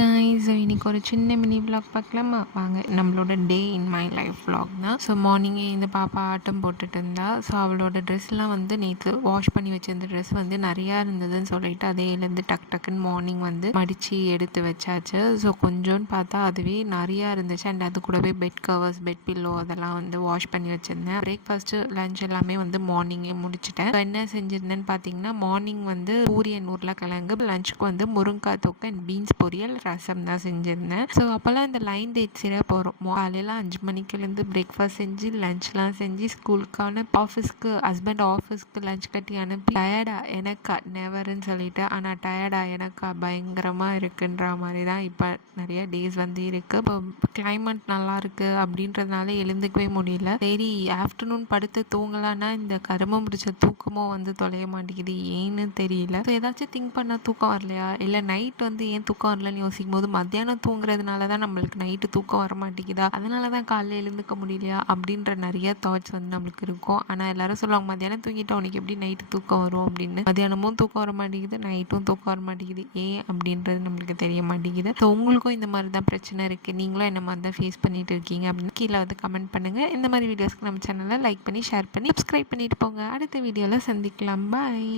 Guys, இன்னைக்கு ஒரு சின்ன மினி vlog பார்க்கலாமா? வாங்க. நம்மளோட டே இன் மை லைஃப் vlog தான். ஸோ மார்னிங்கே இந்த பாப்பா ஆட்டம் போட்டுட்டு இருந்தா. ஸோ அவளோட ட்ரெஸ்லாம் வந்து நேற்று வாஷ் பண்ணி வச்சிருந்த ட்ரெஸ் வந்து நிறையா இருந்ததுன்னு சொல்லிட்டு அதேலேருந்து டக்குன்னு மார்னிங் வந்து மடித்து எடுத்து வச்சாச்சு. ஸோ கொஞ்சோன்னு பார்த்தா அதுவே நிறையா இருந்துச்சு. அண்ட் அது கூடவே பெட் கவர்ஸ், பெட் பில்லோ அதெல்லாம் வந்து வாஷ் பண்ணி வச்சுருந்தேன். பிரேக்ஃபாஸ்ட்டு லஞ்ச் எல்லாமே வந்து மார்னிங்கே முடிச்சிட்டேன். என்ன செஞ்சுருந்தேன்னு பார்த்தீங்கன்னா, மார்னிங் வந்து பூரி அண்ட் உருளைக்கிழங்கு, லஞ்சுக்கு வந்து முருங்காய் தொக்கு அண்ட் பீன்ஸ் பொரியல், ரசம் தான் செஞ்சுருந்தேன். ஸோ அப்போல்லாம் இந்த லைன் டேட் சிறப்பு வரும். காலையில் 5 மணிக்குலேருந்து பிரேக்ஃபாஸ்ட் செஞ்சு லஞ்ச்லாம் செஞ்சு ஸ்கூலுக்கான ஆஃபீஸ்க்கு ஹஸ்பண்ட் ஆஃபீஸ்க்கு லஞ்ச் கட்டி அனுப்பி டயர்டா எனக்கா நெவருன்னு சொல்லிட்டு, ஆனால் டயர்டா எனக்கா பயங்கரமாக இருக்குன்ற மாதிரி தான் இப்போ நிறைய டேஸ் வந்து இருக்குது. இப்போ கிளைமேட் நல்லா இருக்குது அப்படின்றதுனால எழுந்துக்கவே முடியல. சரி ஆஃப்டர்நூன் படுத்து தூங்கலான்னா இந்த கருமம் பிடிச்ச தூக்கமும் வந்து தொலைய மாட்டேங்குது, ஏன்னு தெரியல. ஸோ ஏதாச்சும் திங்க் பண்ணால் தூக்கம் வரலையா, இல்லை நைட் வந்து ஏன் தூக்கம் வரலன்னு யோசிக்கும் போது மத்தியானம் தூங்குறதுனால தான் நம்மளுக்கு நைட்டு தூக்கம் வர மாட்டேங்குதா, அதனால தான் காலையில் எழுந்துக்க முடியலையா அப்படின்ற நிறைய தாட்ஸ் வந்து நம்மளுக்கு இருக்கும். ஆனால் எல்லாரும் சொல்லுவாங்க மத்தியானம் தூங்கிட்டா உனக்கு எப்படி நைட்டு தூக்கம் வரும் அப்படின்னு. மத்தியானமும் தூக்கம் வர மாட்டேங்குது, நைட்டும் தூக்கம் வர மாட்டேங்குது. ஏன் அப்படின்றது நம்மளுக்கு தெரிய மாட்டேங்குது. ஸோ உங்களுக்கும் இந்த மாதிரி தான் பிரச்சனை இருக்குது, நீங்களும் என்ன மாதிரி தான் ஃபேஸ் பண்ணிட்டு இருக்கீங்க அப்படின்னு கீழே வந்து கமெண்ட் பண்ணுங்கள். இந்த மாதிரி வீடியோஸ்க்கு நம்ம சேனலை லைக் பண்ணி ஷேர் பண்ணி சப்ஸ்கிரைப் பண்ணிட்டு போங்க. அடுத்த வீடியோவில் சந்திக்கலாம். பாய்.